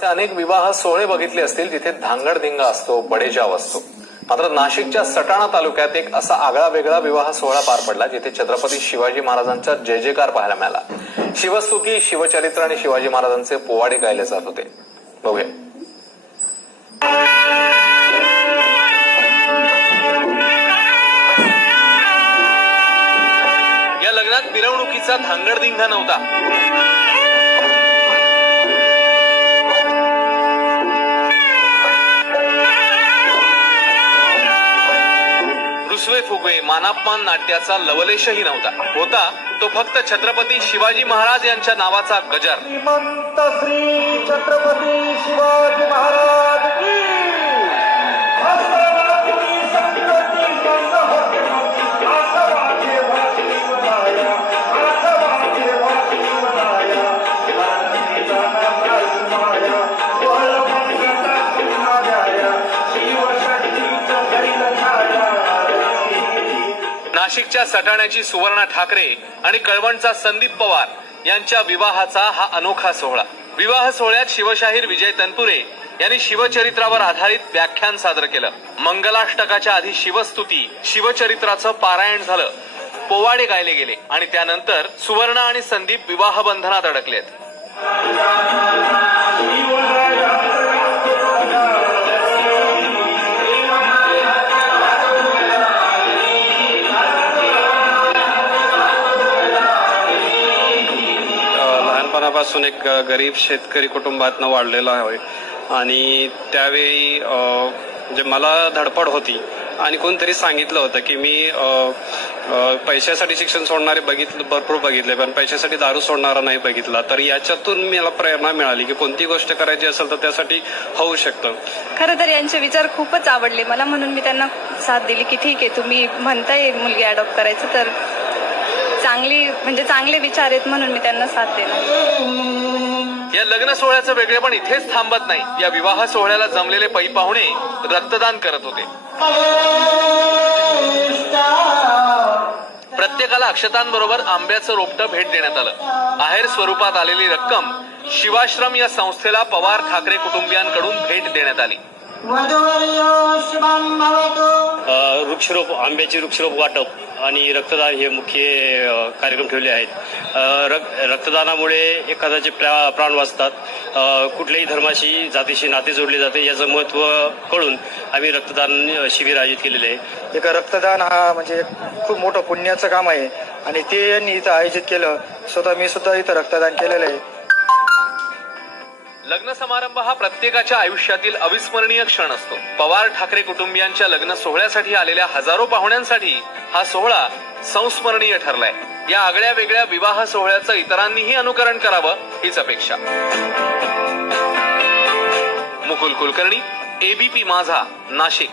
असे अनेक विवाह सोहळे बघितले असतील जिथे धांगडधिंगा असतो, बडेजाव असतो. मात्र नाशिकच्या सटाणा तालुक्यात एक असा आगळा वेगळा विवाह सोहळा पार पडला जिथे छत्रपती शिवाजी महाराजांचा जय जयकार पाहायला मिळाला. शिवस्तुती, शिवचरित्र आणि शिवाजी महाराजांचे पोवाडे गायले जात होते. बघूया. या लग्नात मिरवणुकीचा धांगडधिंगा नव्हता. रुसवे फुगवे, मानापमान नाट्याचा लवलेशही नव्हता. होता तो फक्त छत्रपती शिवाजी महाराज यांच्या नावाचा गजर. श्रीमंत श्री छत्रपती शिवाजी महाराज की नाशिकच्या सटाण्याची सुवर्णा ठाकरे आणि कळवणचा संदीप पवार यांच्या विवाहाचा हा अनोखा सोहळा. विवाह सोहळ्यात शिवशाहीर विजय तनपुरे यांनी शिवचरित्रावर आधारित व्याख्यान सादर केलं. मंगलाष्टकाच्या आधी शिवस्तुती, शिवचरित्राचं पारायण झालं, पोवाडे गायले गेले आणि त्यानंतर सुवर्णा आणि संदीप विवाह बंधनात अडकलेत. लहानपणापासून एक गरीब शेतकरी कुटुंबातनं वाढलेला आहे आणि त्यावेळी म्हणजे मला धडपड होती आणि कोणतरी सांगितलं होतं की मी पैशासाठी शिक्षण सोडणारे भरपूर बघितले, पण पैशासाठी दारू सोडणारा नाही बघितला. तर याच्यातून मला प्रेरणा मिळाली की कोणती गोष्ट करायची असेल तर त्यासाठी होऊ शकतं. खरं तर यांचे विचार खूपच आवडले मला, म्हणून मी त्यांना साथ दिली की ठीक आहे, तुम्ही म्हणताय मुलगी अडॉप्ट करायचं तर चांगले विचार आहेत, म्हणून मी त्यांना साथ दिला. या लग्न सोहळ्याचं वेगळेपण इथेच थांबत नाही. या विवाह सोहळ्याला जमलेले पै पाहुणे रक्तदान करत होते. प्रत्येकाला अक्षतांबरोबर आंब्याचं रोपटं भेट देण्यात आलं. आहेर स्वरूपात आलेली रक्कम शिवाश्रम या संस्थेला पवार ठाकरे कुटुंबियांकडून भेट देण्यात आली. वृक्षरोप, आंब्याचे वृक्षरोप वाटप आणि रक्तदान हे मुख्य कार्यक्रम ठेवले आहेत. रक्तदानामुळे एखाद्याचे प्राण वाचतात. कुठल्याही धर्माशी, जातीशी नाते जोडले जाते याचं महत्व कळून आम्ही रक्तदान शिबिर आयोजित केलेले आहे. एक रक्तदान हा म्हणजे खूप मोठं पुण्याचं काम आहे आणि ते यांनी इथं आयोजित केलं. मी सुद्धा इथं रक्तदान केलेलं आहे. लग्न समारंभ हा प्रत्येकाच्या आयुष्यातील अविस्मरणीय क्षण असतो. पवार ठाकरे कुटुंबियांच्या लग्न सोहळ्यासाठी आलेल्या हजारो पाहुण्यांसाठी हा सोहळा संस्मरणीय ठरलाय. या आगळ्या वेगळ्या विवाह सोहळ्याचं इतरांनीही अनुकरण करावं हीच अपेक्षा. मुकुल कुलकर्णी, एबीपी माझा, नाशिक.